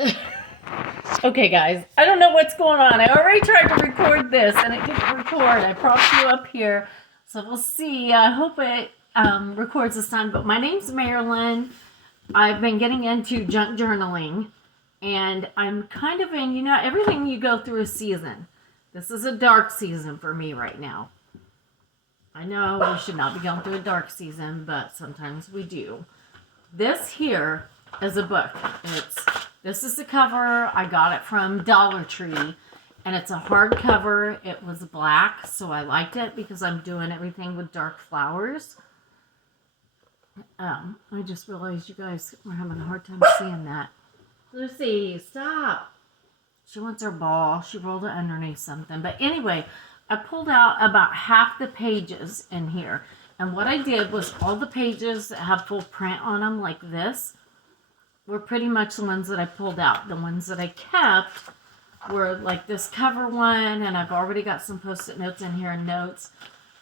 Okay, guys, I don't know what's going on. I already tried to record this and it didn't record. I propped you up here, so we'll see. I hope it records this time. But my name's Marilyn. I've been getting into junk journaling, and I'm kind of in, everything you go through a season. This is a dark season for me right now. I know we should not be going through a dark season, but sometimes we do. This here is a book. This is the cover. I got it from Dollar Tree, and it's a hardcover. It was black, so I liked it because I'm doing everything with dark flowers. I just realized you guys were having a hard time seeing that. Lucy, stop. She wants her ball. She rolled it underneath something. But anyway, I pulled out about half the pages in here. And what I did was all the pages that have full print on them like this were pretty much the ones that I pulled out. The ones that I kept were like this cover one, and I've already got some post-it notes in here and notes.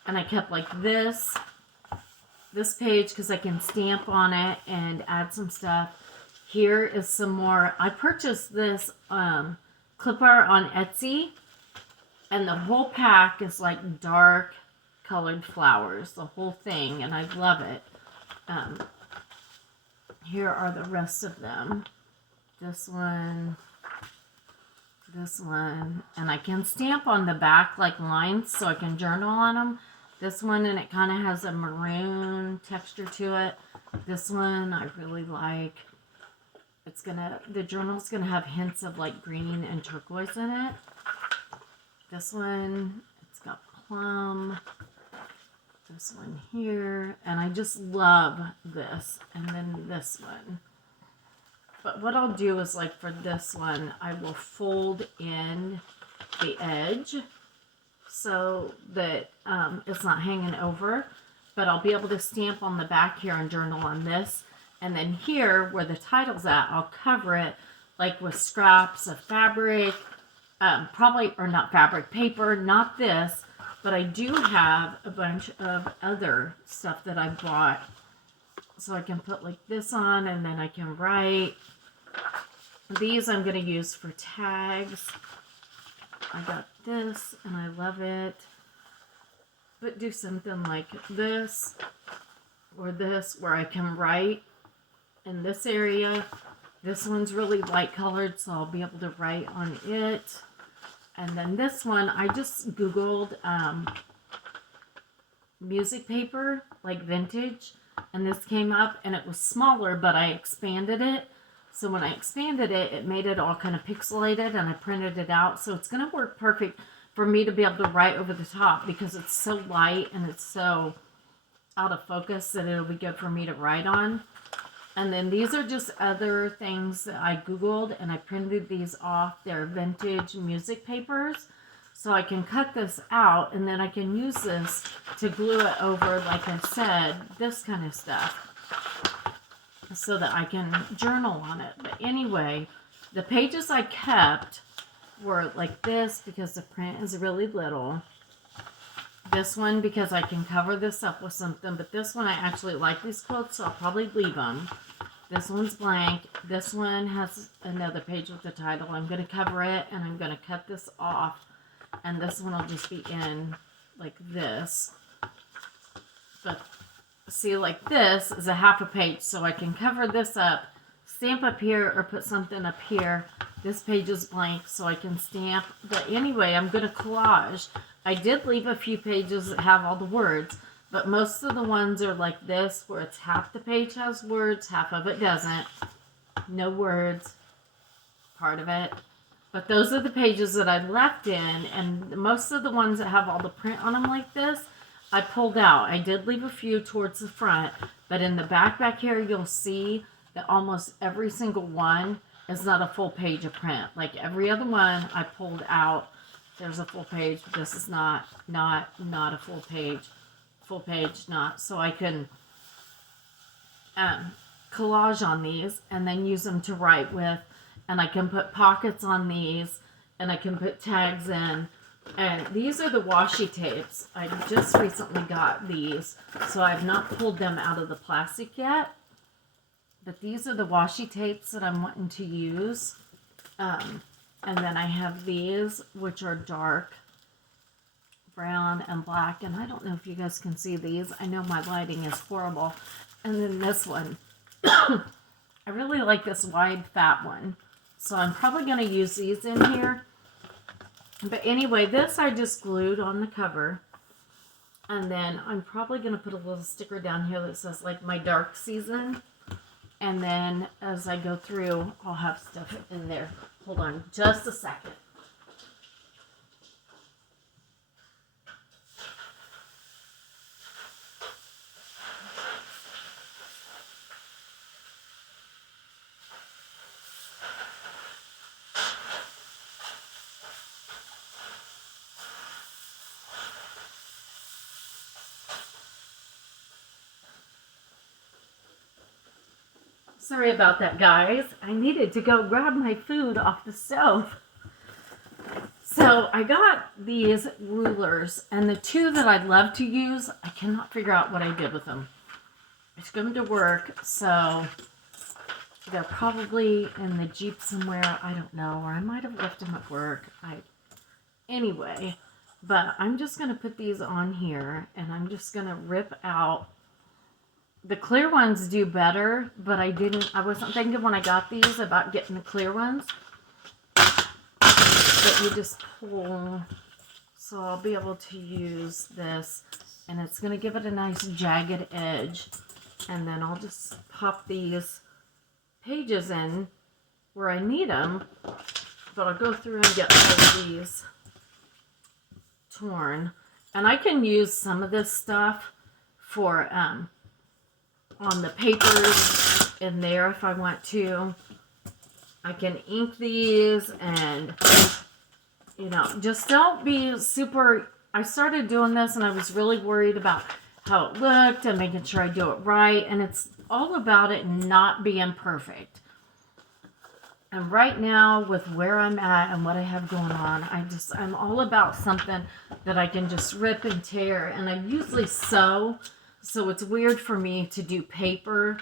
And I kept like this page because I can stamp on it and add some stuff. Here is some more. I purchased this clip art on Etsy, and the whole pack is like dark colored flowers, the whole thing, and I love it. Here are the rest of them. This one, and I can stamp on the back like lines so I can journal on them. This one, and it kind of has a maroon texture to it. This one I really like. The journal's gonna have hints of like green and turquoise in it. This one, it's got plum. This one here, and I just love this. And then this one. But what I'll do is, like for this one, I will fold in the edge so that it's not hanging over. But I'll be able to stamp on the back here and journal on this. And then here, where the title's at, I'll cover it like with scraps of fabric, paper, not this. But I do have a bunch of other stuff that I bought. So I can put like this on, and then I can write. These I'm going to use for tags. I got this, and I love it. But do something like this, or this, where I can write in this area. This one's really light colored, so I'll be able to write on it. And then this one, I just Googled music paper, like vintage, and this came up, and it was smaller, but I expanded it. So when I expanded it, it made it all kind of pixelated, and I printed it out. So it's going to work perfect for me to be able to write over the top because it's so light and it's so out of focus that it'll be good for me to write on. And then these are just other things that I Googled, and I printed these off. They're vintage music papers. So I can cut this out, and then I can use this to glue it over, like I said, this kind of stuff, so that I can journal on it. But anyway, the pages I kept were like this because the print is really little. This one because I can cover this up with something, but this one I actually like these quotes, so I'll probably leave them. This one's blank. This one has another page with the title. I'm going to cover it, and I'm going to cut this off, and this one will just be in like this. But see, like this is a half a page, so I can cover this up, stamp up here, or put something up here. This page is blank, so I can stamp. But anyway, I'm going to collage. I did leave a few pages that have all the words, but most of the ones are like this, where it's half the page has words, half of it doesn't. No words, part of it. But those are the pages that I left in, and most of the ones that have all the print on them like this, I pulled out. I did leave a few towards the front, but in the back here, you'll see that almost every single one is not a full page of print. Like every other one I pulled out. There's a full page, but this is not a full page. Full page, not. So I can collage on these and then use them to write with. And I can put pockets on these, and I can put tags in. And these are the washi tapes. I just recently got these, so I've not pulled them out of the plastic yet. But these are the washi tapes that I'm wanting to use. And then I have these, which are dark brown and black. And I don't know if you guys can see these. I know my lighting is horrible. And then this one. I really like this wide, fat one. So I'm probably going to use these in here. But anyway, this I just glued on the cover. And then I'm probably going to put a little sticker down here that says, like, my dark season. And then as I go through, I'll have stuff in there. Hold on just a second. Sorry about that, guys. I needed to go grab my food off the stove. So I got these rulers, and the two that I'd love to use, I cannot figure out what I did with them. I took them to work, so they're probably in the Jeep somewhere. I don't know, or I might have left them at work. Anyway, but I'm just going to put these on here, and I'm just going to rip out. The clear ones do better, but I wasn't thinking when I got these about getting the clear ones. But you just pull, so I'll be able to use this, and it's going to give it a nice jagged edge. And then I'll just pop these pages in where I need them, but I'll go through and get all of these torn. And I can use some of this stuff for, on the papers in there if I want to. I can ink these and, you know, just don't be super. I started doing this and I was really worried about how it looked and making sure I do it right. And it's all about it not being perfect. And right now with where I'm at and what I have going on, I'm all about something that I can just rip and tear. And I usually sew. So it's weird for me to do paper,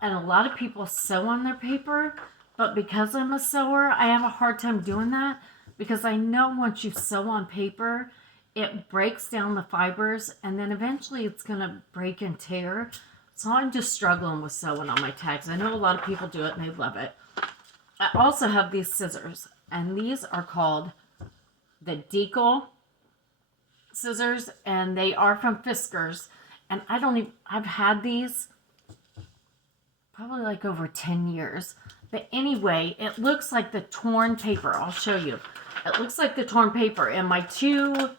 and a lot of people sew on their paper, but because I'm a sewer, I have a hard time doing that, because I know once you sew on paper, it breaks down the fibers, and then eventually it's going to break and tear. So I'm just struggling with sewing on my tags. I know a lot of people do it, and they love it. I also have these scissors, and these are called the Decal scissors, and they are from Fiskars. And I've had these probably like over 10 years. But anyway, it looks like the torn paper. I'll show you. It looks like the torn paper. And my two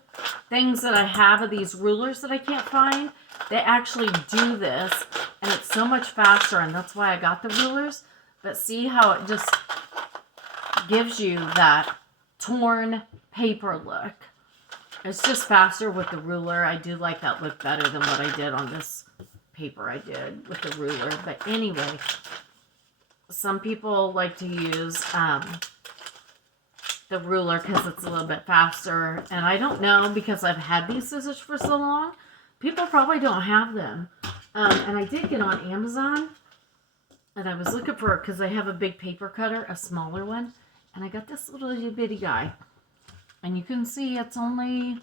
things that I have of these rulers that I can't find, they actually do this. And it's so much faster. And that's why I got the rulers. But see how it just gives you that torn paper look. It's just faster with the ruler. I do like that look better than what I did on this paper I did with the ruler. But anyway, some people like to use the ruler because it's a little bit faster. And I don't know, because I've had these scissors for so long, people probably don't have them. And I did get on Amazon, and I was looking for it because I have a big paper cutter, a smaller one. And I got this little itty bitty guy. And you can see it's only,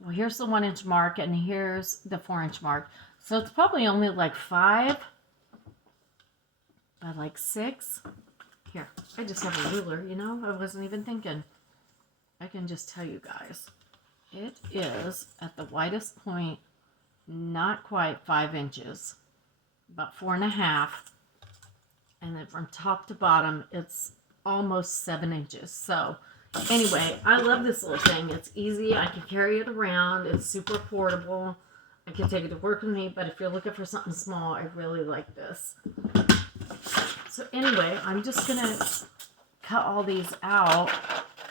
well, here's the 1-inch mark, and here's the 4-inch mark. So it's probably only like 5 by like 6. Here, I just have a ruler, you know, I wasn't even thinking. I can just tell you guys. It is at the widest point, not quite 5 inches, about 4.5. And then from top to bottom, it's almost 7 inches. So anyway, I love this little thing. It's easy. I can carry it around. It's super portable. I can take it to work with me, but if you're looking for something small, I really like this. So anyway, I'm just going to cut all these out,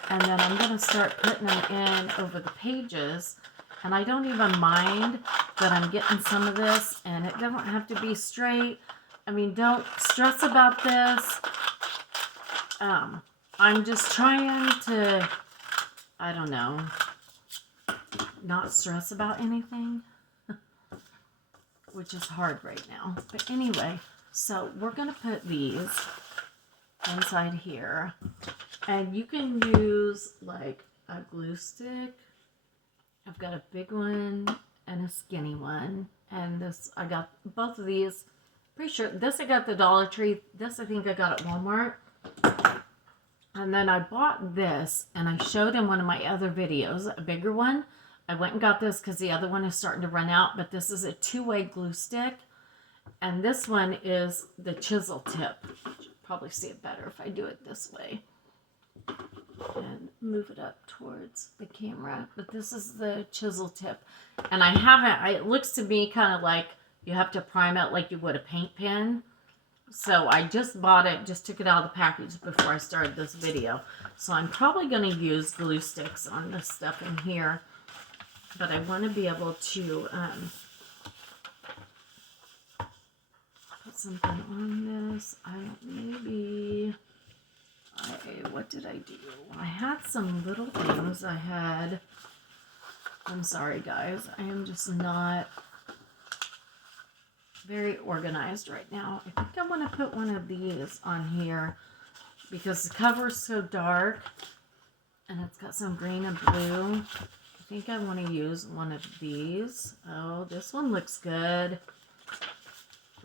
and then I'm going to start putting them in over the pages. And I don't even mind that I'm getting some of this, and it doesn't have to be straight. I mean, don't stress about this. I'm just trying to, I don't know, not stress about anything, which is hard right now. But anyway, so we're going to put these inside here. And you can use like a glue stick. I've got a big one and a skinny one. And this, I got both of these. Pretty sure this I got at the Dollar Tree. This I think I got at Walmart. And then I bought this, and I showed in one of my other videos, a bigger one. I went and got this because the other one is starting to run out, but this is a two-way glue stick. And this one is the chisel tip. You'll probably see it better if I do it this way. And move it up towards the camera. But this is the chisel tip. And I haven't, it looks to me kind of like you have to prime it like you would a paint pen. So I just bought it, just took it out of the package before I started this video. So I'm probably going to use glue sticks on this stuff in here. But I want to be able to put something on this. What did I do? I had some little things. I'm sorry guys, I am just not very organized right now. I think I want to put one of these on here because the cover is so dark and it's got some green and blue. I think I want to use one of these. Oh, this one looks good.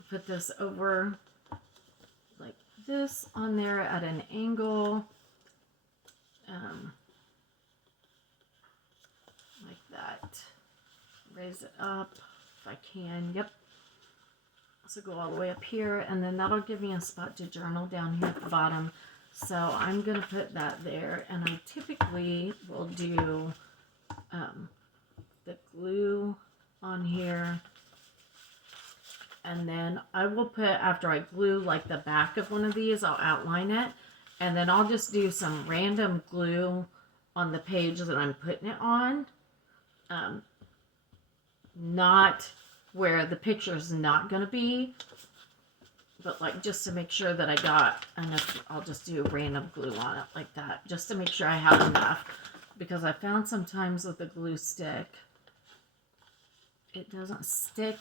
Put this over like this on there at an angle. Like that. Raise it up if I can. Yep. So go all the way up here, and then that'll give me a spot to journal down here at the bottom. So I'm going to put that there, and I typically will do the glue on here, and then I will put, after I glue like the back of one of these, I'll outline it, and then I'll just do some random glue on the page that I'm putting it on, not where the picture is not going to be, but like just to make sure that I got enough. I'll just do random glue on it like that, just to make sure I have enough, because I found sometimes with the glue stick it doesn't stick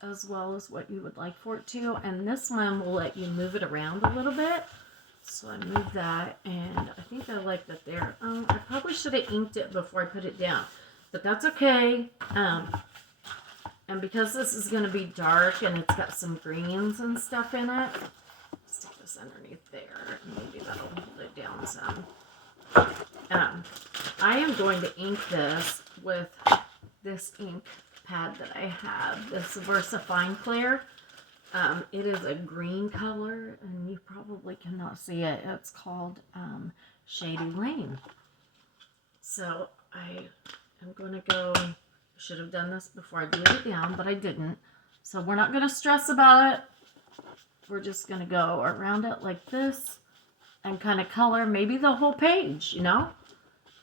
as well as what you would like for it to, and this one will let you move it around a little bit. So I moved that, and I think I like that there. I probably should have inked it before I put it down, but that's okay. And because this is going to be dark and it's got some greens and stuff in it, stick this underneath there, and maybe that'll hold it down some. I am going to ink this with this ink pad that I have, this Versa Fine Clear. It is a green color, and you probably cannot see it. It's called Shady Lane. So I am going to go... Should have done this before I glued it down, but I didn't. So we're not going to stress about it. We're just going to go around it like this and kind of color maybe the whole page, you know?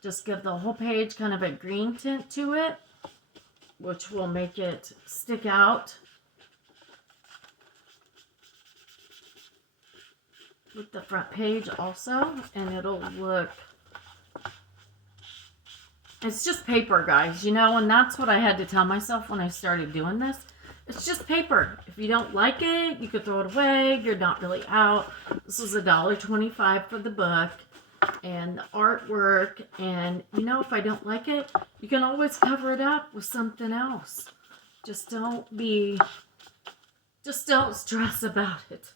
Just give the whole page kind of a green tint to it, which will make it stick out with the front page also, and it'll look... It's just paper, guys, you know, and that's what I had to tell myself when I started doing this. It's just paper. If you don't like it, you could throw it away. You're not really out. This was $1.25 for the book and the artwork. And, you know, if I don't like it, you can always cover it up with something else. Just don't stress about it.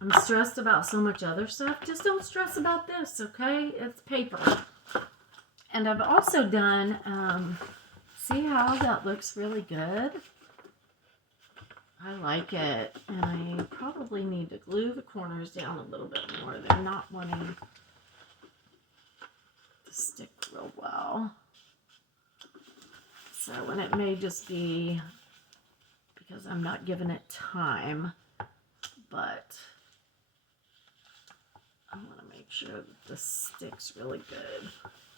I'm stressed about so much other stuff. Just don't stress about this, okay? It's paper. And I've also done, see how that looks really good? I like it. And I probably need to glue the corners down a little bit more. They're not wanting to stick real well. So, and it may just be because I'm not giving it time, but I want to make sure that this sticks really good,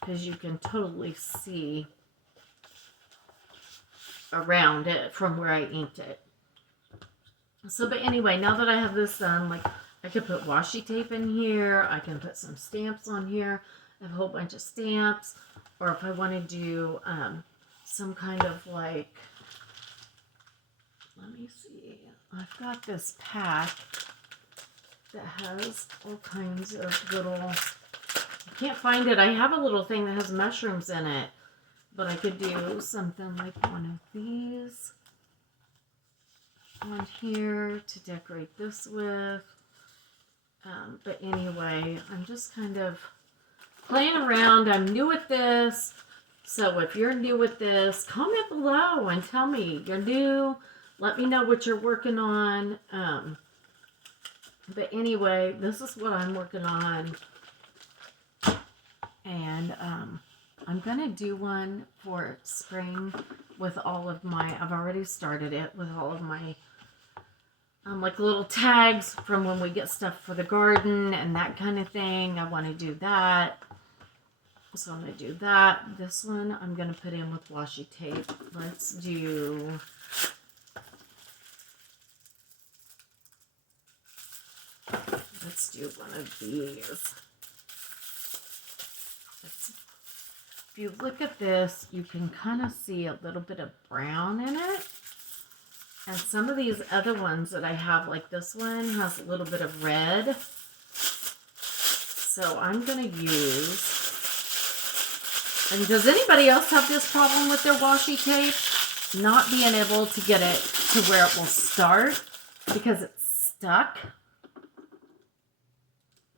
because you can totally see around it from where I inked it. So, but anyway, now that I have this done, like, I could put washi tape in here. I can put some stamps on here. I have a whole bunch of stamps. Or if I want to do some kind of like, let me see. I've got this pack that has all kinds of little, I can't find it. I have a little thing that has mushrooms in it, but I could do something like one of these on here to decorate this with. But anyway, I'm just kind of playing around. I'm new at this. So if you're new at this, comment below and tell me you're new. Let me know what you're working on. But anyway, this is what I'm working on. And I'm going to do one for spring with all of my, I've already started it with all of my like little tags from when we get stuff for the garden and that kind of thing. I want to do that. So I'm going to do that. This one I'm going to put in with washi tape. Let's do one of these. If you look at this, you can kind of see a little bit of brown in it. And some of these other ones that I have, like this one, has a little bit of red. So I'm going to use... And does anybody else have this problem with their washi tape? Not being able to get it to where it will start because it's stuck.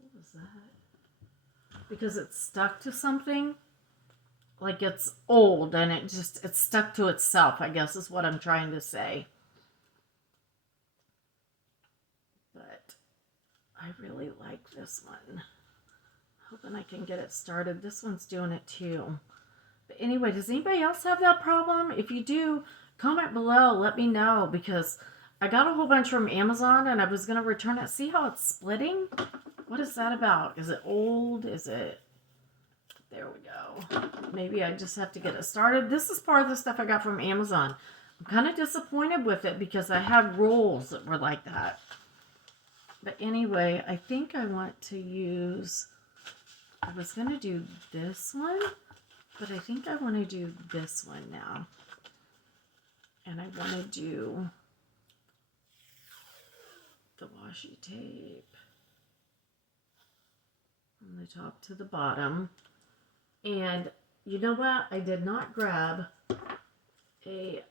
What was that? Because it's stuck to something. Like it's old and it's stuck to itself, I guess is what I'm trying to say. But I really like this one. Hoping I can get it started. This one's doing it too. But anyway, does anybody else have that problem? If you do, comment below. Let me know because I got a whole bunch from Amazon and I was going to return it. See how it's splitting? What is that about? Is it old? Is it... There we go. Maybe I just have to get it started. This is part of the stuff I got from Amazon. I'm kind of disappointed with it because I had rolls that were like that. But anyway, I think I want to use... I was going to do this one, but I think I want to do this one now. And I want to do the washi tape from the top to the bottom. And you know what? I did not grab a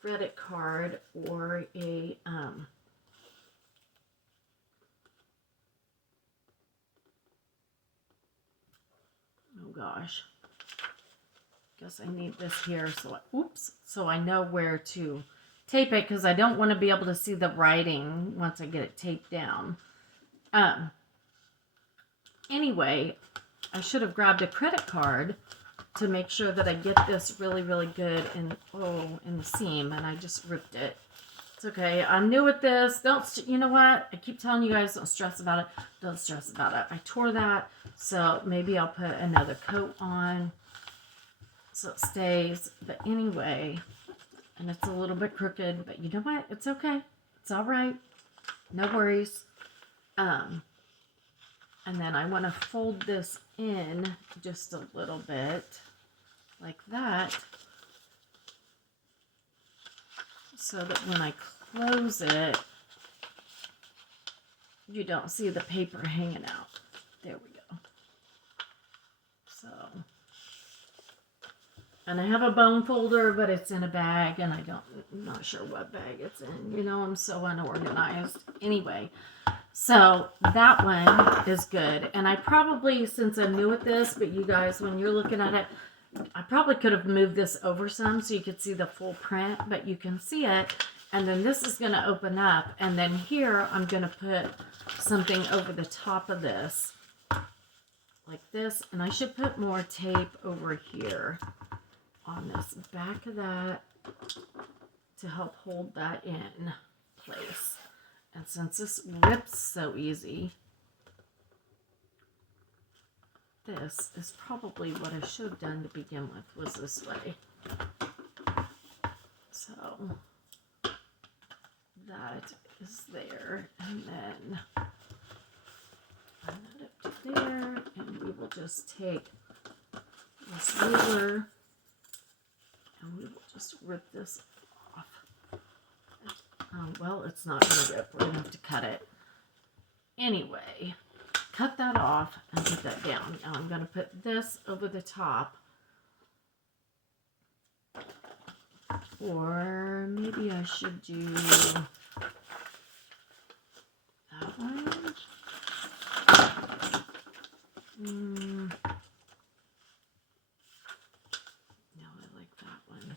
credit card or a... Oh gosh, guess I need this here so I know where to tape it because I don't want to be able to see the writing once I get it taped down. Anyway, I should have grabbed a credit card to make sure that I get this really, really good in the seam, and I just ripped it. It's okay. I'm new at this. You know what? I keep telling you guys, don't stress about it. Don't stress about it. I tore that, so maybe I'll put another coat on so it stays. But anyway, and it's a little bit crooked, but you know what? It's okay. It's all right. No worries. And then I want to fold this in just a little bit like that, so that when I close it, you don't see the paper hanging out. There we go. So, and I have a bone folder, but it's in a bag, and I'm not sure what bag it's in. You know, I'm so unorganized. Anyway, so that one is good. And I probably, since I'm new at this, but you guys, when you're looking at it, I probably could have moved this over some so you could see the full print, but you can see it. And then this is going to open up. And then here, I'm going to put something over the top of this, like this. And I should put more tape over here on this back of that to help hold that in place. And since this rips so easy, this is probably what I should have done to begin with, was this way. So that is there, and then run that up to there, and we will just take this ruler and we will just rip this off. Well, it's not going to rip. We're going to have to cut it. anyway, cut that off and put that down. Now I'm going to put this over the top. Or maybe I should do that one. No, I like that one.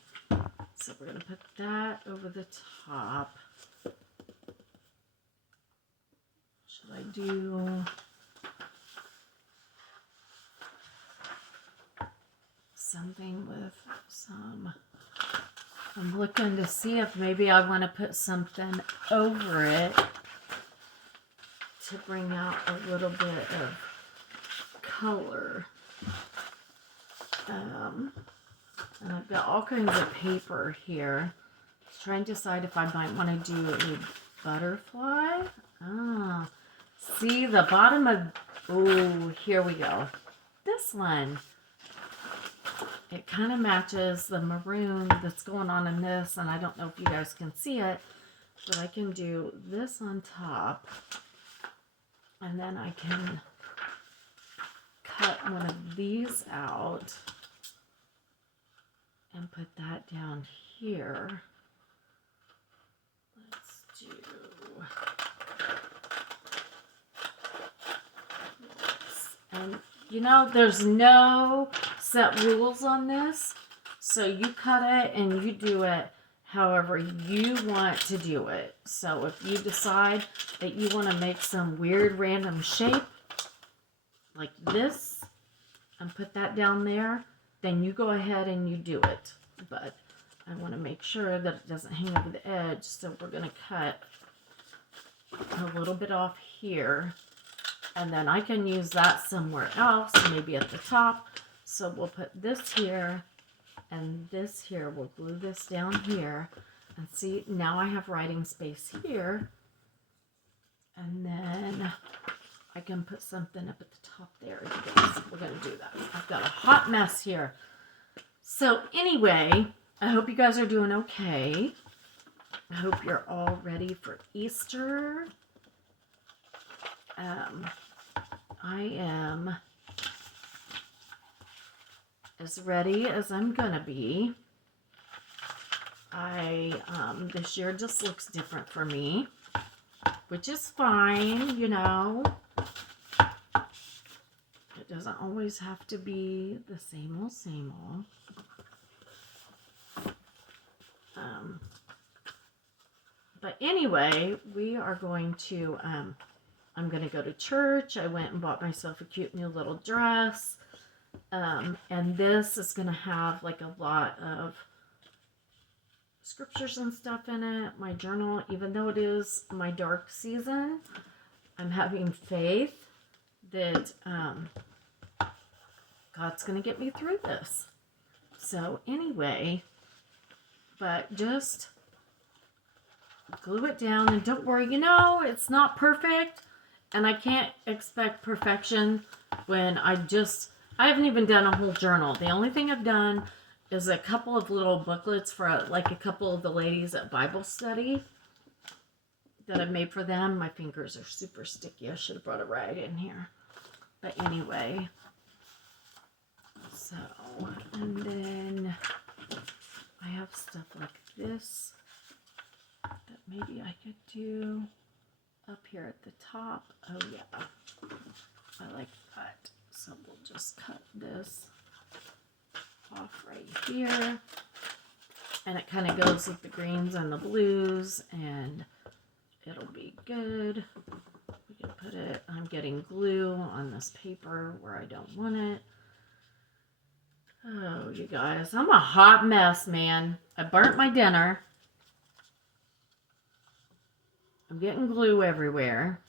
So we're going to put that over the top. Should I do something with some... I'm looking to see if maybe I want to put something over it to bring out a little bit of color. And I've got all kinds of paper here. Trying to decide if I might want to do a butterfly. See the bottom of... Oh, here we go. This one. It kind of matches the maroon that's going on in this, and I don't know if you guys can see it, but I can do this on top, and then I can cut one of these out and put that down here. Let's do this. And you know, there's no set rules on this, so you cut it and you do it however you want to do it. So if you decide that you want to make some weird random shape like this and put that down there, then you go ahead and you do it. But I want to make sure that it doesn't hang over the edge, so we're going to cut a little bit off here, and then I can use that somewhere else, maybe at the top. So we'll put this here and this here. We'll glue this down here. And see, now I have writing space here. And then I can put something up at the top there. Yes, we're going to do that. I've got a hot mess here. So anyway, I hope you guys are doing okay. I hope you're all ready for Easter. I am as ready as I'm gonna be. This year just looks different for me, which is fine, you know. It doesn't always have to be the same old, same old. But anyway, we are going to, I'm going to go to church. I went and bought myself a cute new little dress. And this is going to have like a lot of scriptures and stuff in it. My journal, even though it is my dark season, I'm having faith that God's going to get me through this. So anyway, but just glue it down and don't worry, you know, it's not perfect and I can't expect perfection when I haven't even done a whole journal. The only thing I've done is a couple of little booklets for like a couple of the ladies at Bible study that I made for them. My fingers are super sticky. I should have brought a rag in here. But anyway, so, and then I have stuff like this that maybe I could do up here at the top. Oh yeah, I like that. So we'll just cut this off right here. And it kind of goes with the greens and the blues, and it'll be good. We can put it, I'm getting glue on this paper where I don't want it. Oh, you guys, I'm a hot mess, man. I burnt my dinner. I'm getting glue everywhere.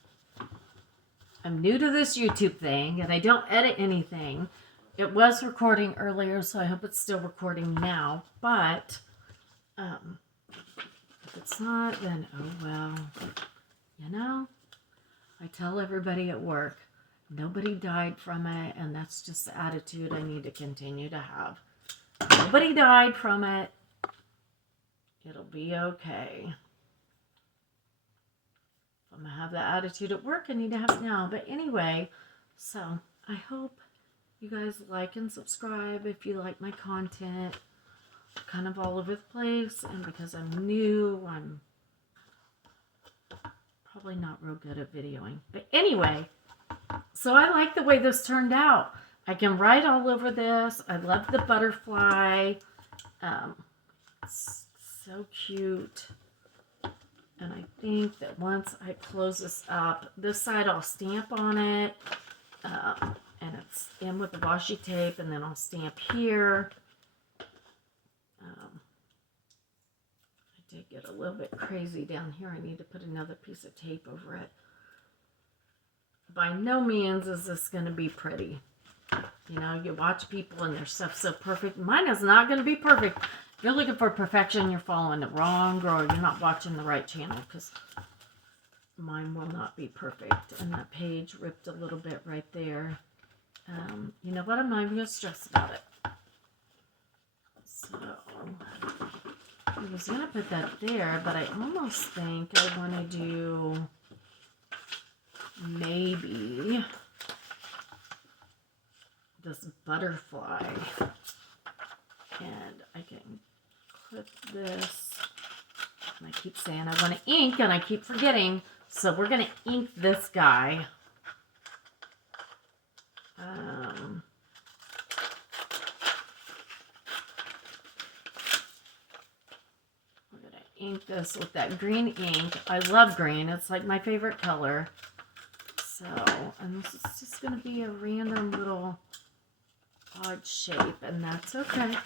I'm new to this YouTube thing, and I don't edit anything. It was recording earlier, so I hope it's still recording now. But, if it's not, then oh well. You know, I tell everybody at work, nobody died from it, and that's just the attitude I need to continue to have. Nobody died from it. It'll be okay. If I'm going to have that attitude at work, I need to have it now. But anyway, so I hope you guys like and subscribe if you like my content. I'm kind of all over the place, and because I'm new, I'm probably not real good at videoing. But anyway, so I like the way this turned out. I can write all over this. I love the butterfly. It's so cute. And I think that once I close this up, this side I'll stamp on it. And it's in with the washi tape, and then I'll stamp here. I did get a little bit crazy down here. I need to put another piece of tape over it. By no means is this going to be pretty. You know, you watch people and their stuff's so perfect. Mine is not going to be perfect. If you're looking for perfection, you're following the wrong or you're not watching the right channel, because mine will not be perfect. And that page ripped a little bit right there. You know what? I'm not even going to stress about it. So, I was going to put that there, but I almost think I want to do maybe this butterfly. And I can clip this. And I keep saying I want to ink, and I keep forgetting. So we're going to ink this guy. We're going to ink this with that green ink. I love green. It's like my favorite color. So, and this is just going to be a random little odd shape, and that's okay.